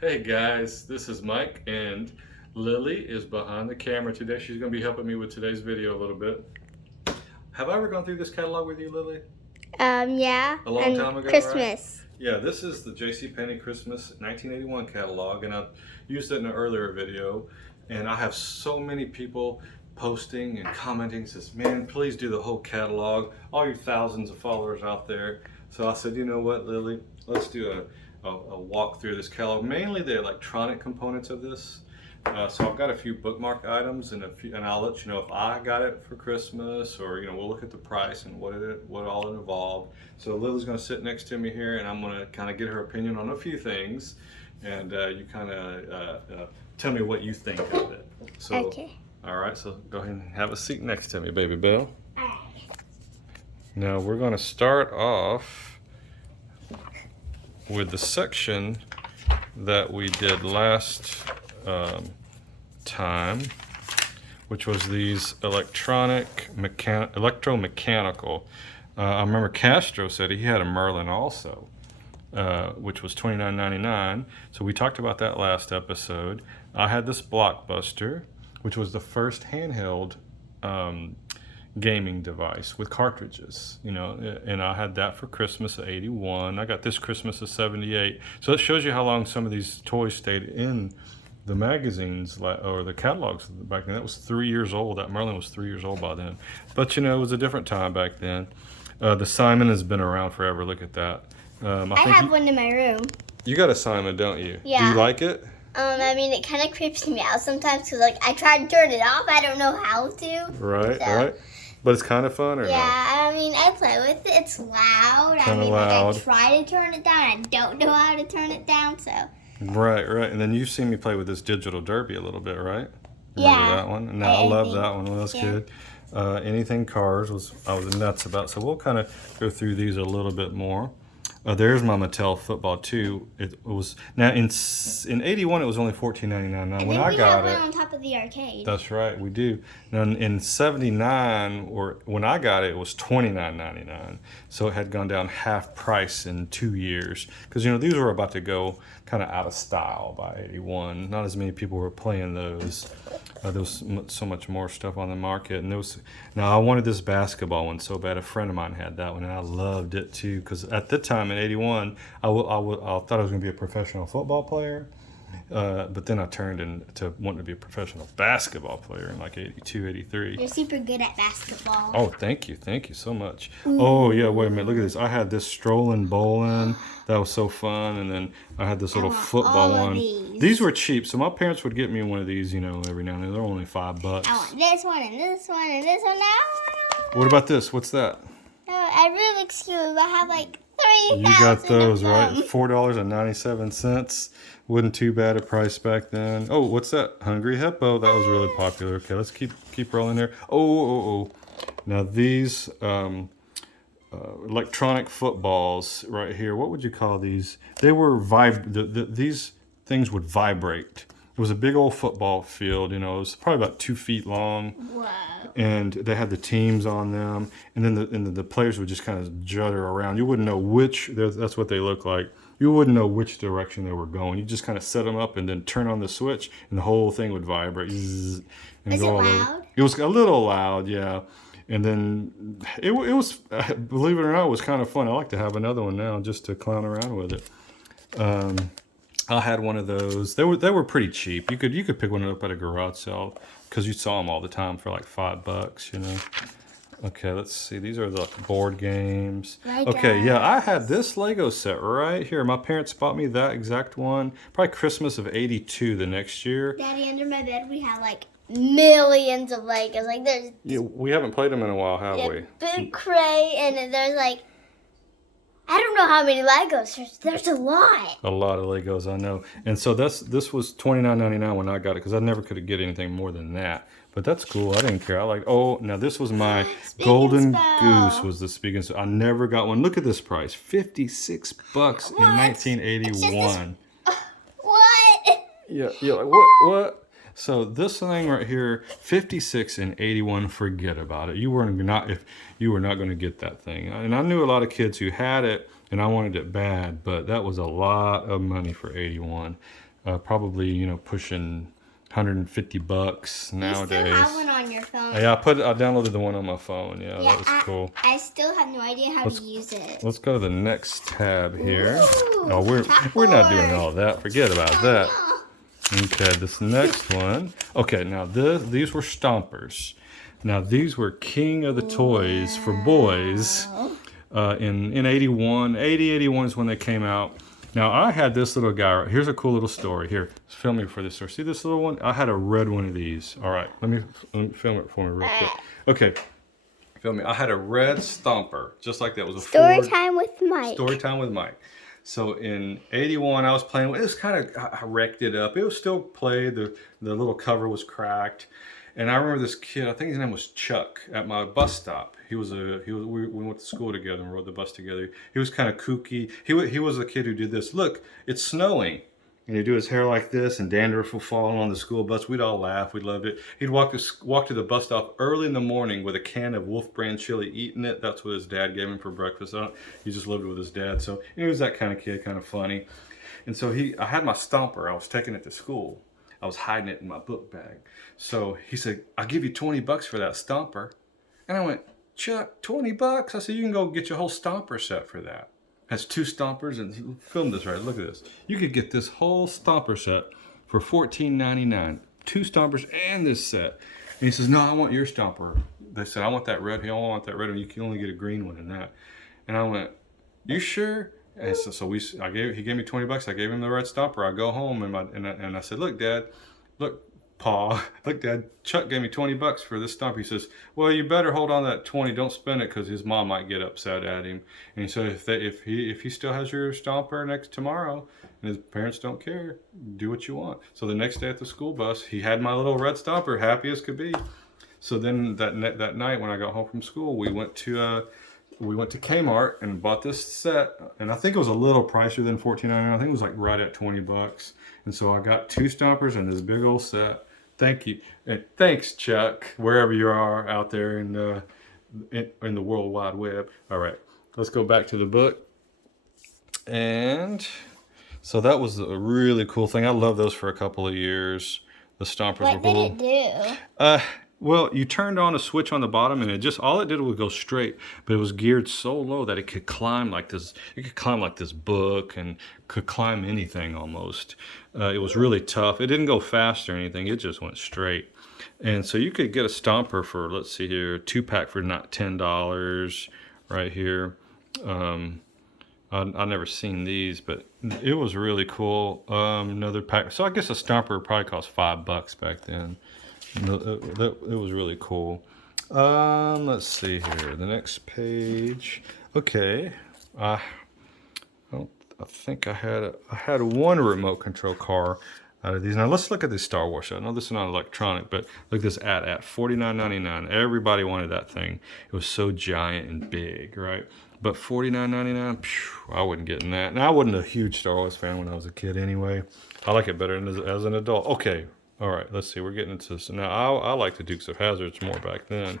Hey guys, this is Mike and Lily is behind the camera today. She's going to be helping me with today's video a little bit. Have I ever gone through this catalog with you, Lily? Yeah, A long time and ago, right? Christmas. Yeah, this is the JCPenny Christmas 1981 catalog, and I've used it in an earlier video. And I have so many people posting and commenting, says, man, please do the whole catalog, all your thousands of followers out there. So I said, you know what, Lily, let's do a walk through this catalog, mainly the electronic components of this. So I've got a few bookmark items, and I'll let you know if I got it for Christmas, or we'll look at the price and what all it involved. So Lily's going to sit next to me here, and I'm going to kind of get her opinion on a few things, and you kind of tell me what you think of it. So, Okay. all right. So go ahead and have a seat next to me, baby Belle. Now we're going to start off with the section that we did last time, which was these electromechanical. I remember Castro said he had a Merlin also, which was $29.99. So we talked about that last episode. I had this Blockbuster, which was the first handheld gaming device with cartridges, and I had that for Christmas of '81. I got this Christmas of '78. So it shows you how long some of these toys stayed in the magazines or the catalogs back then. That was 3 years old. That Merlin was 3 years old by then. But it was a different time back then. The Simon has been around forever. Look at that. I have one in my room. You got a Simon, don't you? Yeah. Do you like it? It kind of creeps me out sometimes because, I try to turn it off. I don't know how to. Right, right. But it's kind of fun, or yeah, no? I play with it. It's loud. Kinda loud. I try to turn it down. I don't know how to turn it down, so. Right. And then you've seen me play with this digital derby a little bit, right? Remember Yeah. that one? And I love think- that one. Well, that's good. Anything cars I was nuts about. So we'll kind of go through these a little bit more. There's my Mattel football too. It was now in '81 it was only $14.99. Now And when then I we got have it, one on top of the arcade. that's right, we do. Now in '79, or when I got it, it was $29.99. So it had gone down half price in 2 years because these were about to go kind of out of style by '81. Not as many people were playing those. There was so much more stuff on the market, and now I wanted this basketball one so bad. A friend of mine had that one, and I loved it too. Because at the time in '81, I thought I was going to be a professional football player, but then I turned into wanting to be a professional basketball player in like '82, '83. You're super good at basketball. Oh, thank you so much. Ooh. Oh yeah, wait a minute, look at this. I had this strolling bowling. That was so fun, and then I had this little football one. These were cheap, so my parents would get me one of these, every now and then. They're only $5. I want this one and this one and this one. What about this? What's that? I Rubik's Cube. I have like 3,000. You got those, right? $4.97. Wasn't too bad a price back then. Oh, what's that? Hungry Hippo. That was really popular. Okay, let's keep rolling there. Oh. Now these electronic footballs right here. What would you call these? They were these things would vibrate. It was a big old football field. It was probably about 2 feet long. Wow. And they had the teams on them, and then the players would just kind of judder around. You wouldn't know that's what they look like. You wouldn't know which direction they were going. You just kind of set them up and then turn on the switch, and the whole thing would vibrate. Was it loud? It was a little loud, yeah. And then it was, believe it or not, it was kind of fun. I like to have another one now just to clown around with it. I had one of those. They were pretty cheap. You could pick one up at a garage sale because you saw them all the time for like $5. Okay, let's see. These are the board games. Okay, yeah, I had this Lego set right here. My parents bought me that exact one. Probably Christmas of '82 the next year. Daddy, under my bed we have like millions of Legos. Like there's we haven't played them in a while, have we? Big crate, and there's like I don't know how many Legos. There's a lot. A lot of Legos, I know. And so this was $29.99 when I got it because I never could get anything more than that. But that's cool. I didn't care. Now this was my Golden Goose was the speaking. I never got one. Look at this price. $56 in 1981. What? Yeah, like what? So this thing right here, 56 and 81, forget about it. You were not going to get that thing. And I knew a lot of kids who had it, and I wanted it bad, but that was a lot of money for 81. probably, you know, pushing $150 nowadays. You still have one on your phone. Yeah, I downloaded the one on my phone. Yeah, that was cool. I still have no idea how to use it. Let's go to the next tab here. Ooh, Oh, we're not doing all that. Forget about that. Okay, this next one. Okay, now these were Stompers. Now these were king of the toys for boys in 81. 81 is when they came out. Now I had this little guy. Here's a cool little story. Here, film me for this story. See this little one? I had a red one of these. All right, let me film it for me real quick. Okay, film me. I had a red Stomper, just like that. It was a Story time with Mike. Story time with Mike. So in 81, I was playing with it. Was kind of, I wrecked it up. It was still played. The little cover was cracked. And I remember this kid, I think his name was Chuck, at my bus stop. We went to school together and rode the bus together. He was kind of kooky. He was the kid who did this. Look, it's snowing. And he'd do his hair like this, and dandruff would fall on the school bus. We'd all laugh. We loved it. He'd walk to the bus stop early in the morning with a can of Wolf Brand chili, eating it. That's what his dad gave him for breakfast. He just lived with his dad. So he was that kind of kid, kind of funny. And so I had my Stomper. I was taking it to school. I was hiding it in my book bag. So he said, "I'll give you $20 for that Stomper." And I went, "Chuck, $20? I said, "You can go get your whole Stomper set for that." Has 2 Stompers, and film this right. Look at this. You could get this whole Stomper set for $14.99. 2 Stompers and this set. And he says, "No, I want your Stomper." They said, "I want that red." He, "I want that red one. You can only get a green one in that." And I went, "You sure?" And so he gave me $20. I gave him the red Stomper. I go home and I said, "Look, Dad, look, Pa, look, Dad, Chuck gave me $20 for this Stomper." He says, "Well, you better hold on to that 20. Don't spend it, because his mom might get upset at him." And he said, if he still has your Stomper tomorrow, and his parents don't care, do what you want." So the next day at the school bus, he had my little red Stomper, happy as could be. So then that night when I got home from school, we went to Kmart and bought this set, and I think it was a little pricier than $14.99. I think it was like right at $20. And so I got 2 Stompers and this big old set. Thank you, and thanks, Chuck, wherever you are out there in the World Wide Web. All right, let's go back to the book. And so that was a really cool thing. I loved those for a couple of years. The Stompers were cool. What did it do? Well, you turned on a switch on the bottom, and all it did was go straight, but it was geared so low that it could climb like this. It could climb like this book, and could climb anything almost. It was really tough. It didn't go fast or anything. It just went straight. And so you could get a Stomper for, let's see here, 2-pack for not $10 right here. I've never seen these, but it was really cool. Another pack. So I guess a Stomper probably cost $5 back then. It was really cool. Let's see here. The next page. Okay. I think I had one remote control car out of these. Now let's look at this Star Wars show. I know this is not electronic, but look at this at $49.99. Everybody wanted that thing. It was so giant and big, right? But $49.99, I wasn't getting that. And I wasn't a huge Star Wars fan when I was a kid anyway. I like it better as an adult. Okay. All right, let's see. We're getting into this. Now, I like the Dukes of Hazzards more back then.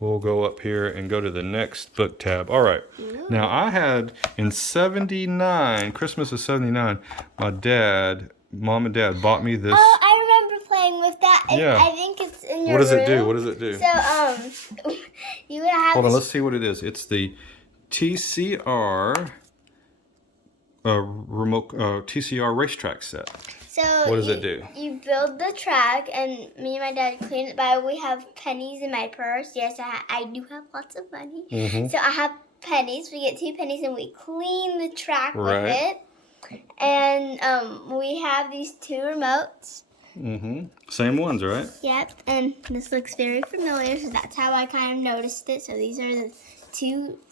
We'll go up here and go to the next book tab. All right. Now, I had in 79, Christmas of 79, Mom and Dad bought me this. Oh, I remember playing with that. Yeah. I think it's in your room. What does it do? What does it do? So, you would have. Hold on, let's see what it is. It's the TCR TCR racetrack set. So what does it do? You build the track, and me and my dad clean it by. We have pennies in my purse. Yes, I do have lots of money. Mm-hmm. So I have pennies. We get 2 pennies, and we clean the track with it. And we have these 2 remotes. Mm-hmm. Same ones, right? Yep. And this looks very familiar, so that's how I kind of noticed it. So these are the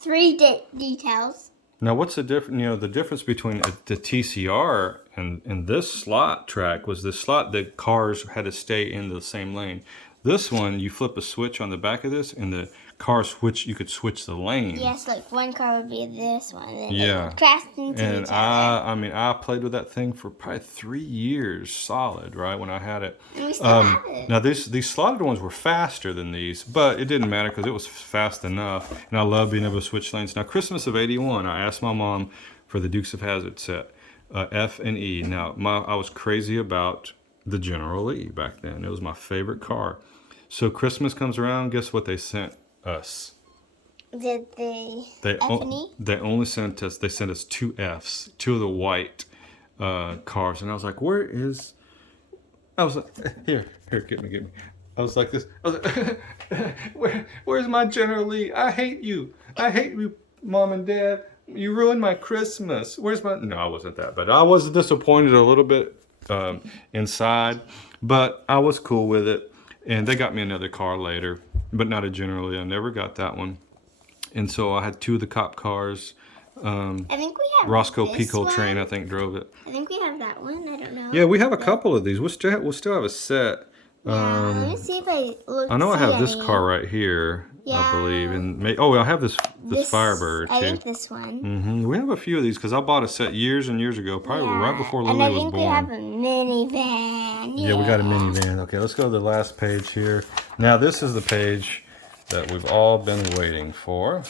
3 details. Now, what's the difference? You know, the difference between the TCR and this slot track was the slot that cars had to stay in the same lane. This one, you flip a switch on the back of this, and the car switch. You could switch the lane. Yes, like one car would be this one. And yeah. Crash into each other. I played with that thing for probably 3 years solid, right, when I had it. And we still have it. Now, these slotted ones were faster than these, but it didn't matter because it was fast enough, and I love being able to switch lanes. Now, Christmas of 81, I asked my mom for the Dukes of Hazzard set. F and E. Now, I was crazy about the General E back then. It was my favorite car. So Christmas comes around, guess what they sent us? Did they They F and E? they only sent us, they sent us 2 Fs, 2 of the white cars. And I was like, where is, I was like, here, get me. I was like this, I was like, where's my General E? I hate you, Mom and Dad. You ruined my Christmas. Where's my, no, I wasn't that, but I was disappointed a little bit inside, but I was cool with it. And they got me another car later, but not a General E. I never got that one. And so I had 2 of the cop cars. I think we have Roscoe this Pico one. Train, I think, drove it. I think we have that one. I don't know. Yeah, we have a couple of these. We'll still have a set. Let me see if I look. I know I have this any. car right here, Yeah. I believe. And I have this Firebird too. I think this one. We have a few of these because I bought a set years and years ago, probably right before And Lily I was think born. we have a minivan. Yeah, we got a minivan. Okay, let's go to the last page here. Now, this is the page that we've all been waiting for.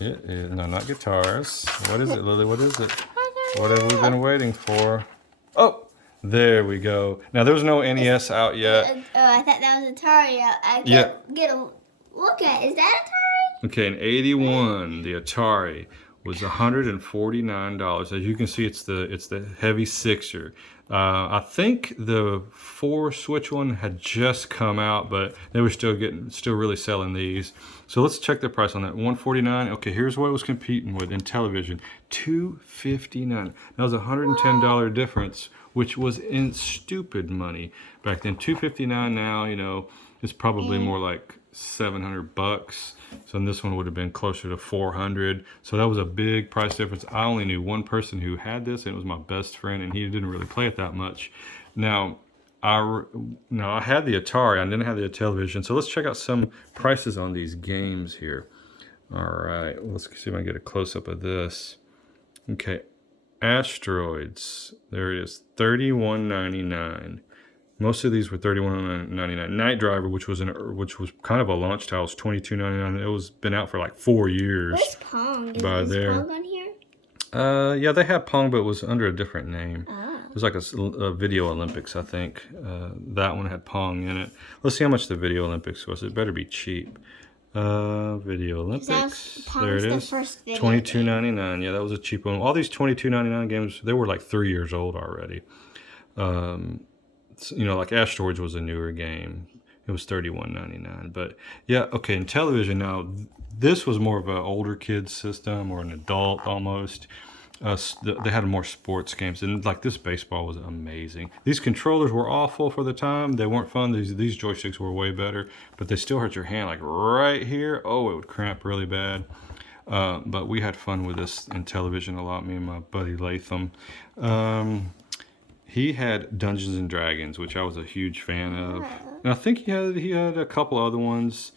It is, no, not guitars. What is it, Lily? What is it? What have we been waiting for? Oh, there we go. Now, there's no NES out yet. I thought that was Atari. I Yeah. get a look at. Is that Atari? Okay, in '81, the Atari was $149. As you can see, it's the heavy sixer. I think the 4-switch one had just come out, but they were still really selling these. So let's check the price on that. $149. Okay, here's what it was competing with in television. $259. That was a $110 difference, which was in stupid money back then. $259 now, it's probably more like $700. So this one would have been closer to $400. So that was a big price difference. I only knew one person who had this, and it was my best friend, and he didn't really play it that much. Now, I had the Atari. I didn't have the television. So let's check out some prices on these games here. All right, let's see if I can get a close-up of this. Okay, Asteroids. There it is, $31.99. Most of these were $31.99. Night Driver, which was kind of a launch title, was $22.99. It was been out for like 4 years. Where's Pong? Is Pong on here? Yeah, they had Pong, but it was under a different name. Oh. It was like a Video Olympics, I think. That one had Pong in it. Let's see how much the Video Olympics was. It better be cheap. Video Olympics. There it is. $22.99. Yeah, that was a cheap one. All these $22.99 games, they were like 3 years old already. Like Asteroids was a newer game. It was $31.99. But yeah, okay, in television now, this was more of an older kid's system or an adult almost. They had more sports games, and like this baseball was amazing. These controllers were awful for the time. They weren't fun. These joysticks were way better, but they still hurt your hand like right here. Oh, it would cramp really bad. But we had fun with this in television a lot, me and my buddy Latham. He had Dungeons and Dragons, which I was a huge fan of. And I think he had a couple other ones.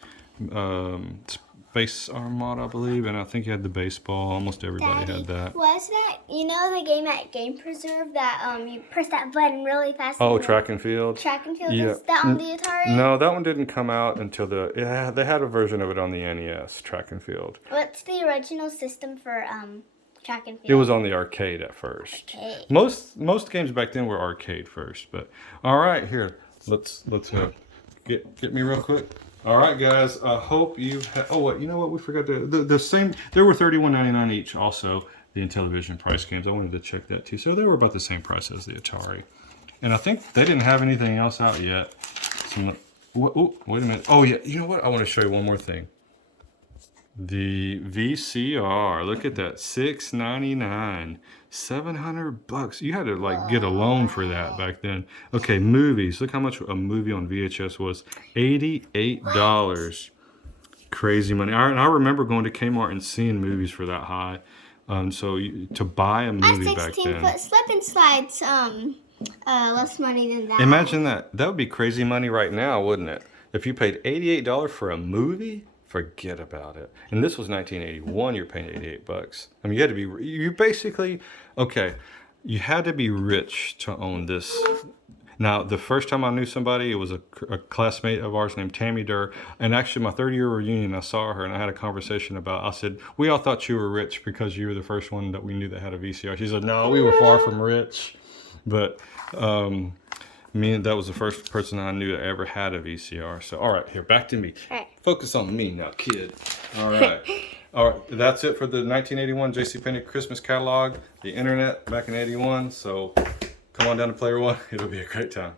Space Armada, I believe, and I think he had the baseball. Almost everybody had that. Was that, the game at Game Preserve that you press that button really fast? Oh, Track and Field? Track and Field, Yeah. is that on the Atari? No, that one didn't come out until they had a version of it on the NES, Track and Field. What's the original system for Track and Field? It was on the arcade at first. Arcade. Most games back then were arcade first, but all right, here, let's get me real quick. All right, guys. I hope you. You know what? We forgot the same. There were $31.99 each. Also, the Intellivision price games. I wanted to check that too. So they were about the same price as the Atari, and I think they didn't have anything else out yet. Oh, wait a minute. Oh yeah. You know what? I want to show you one more thing. The VCR. Look at that. $6.99. $700. You had to get a loan for that back then. Okay, movies. Look how much a movie on VHS was. $88. Crazy money. I remember going to Kmart and seeing movies for that high. So to buy a movie back then. 16-foot slip and slides. Less money than that. Imagine that. That would be crazy money right now, wouldn't it? If you paid $88 for a movie. Forget about it. And this was 1981. You're paying $88. I mean, you had to be rich to own this. Now, the first time I knew somebody, it was a classmate of ours named Tammy Durr. And actually, my third-year reunion, I saw her and I had a conversation about, I said, we all thought you were rich because you were the first one that we knew that had a VCR. She said, no, we were far from rich. But that was the first person I knew that ever had a VCR. So, all right, here, back to me. All right. Focus on me now, kid. All right. All right, that's it for the 1981 JCPenny Christmas Catalog, the internet back in '81. So come on down to Player One. It'll be a great time.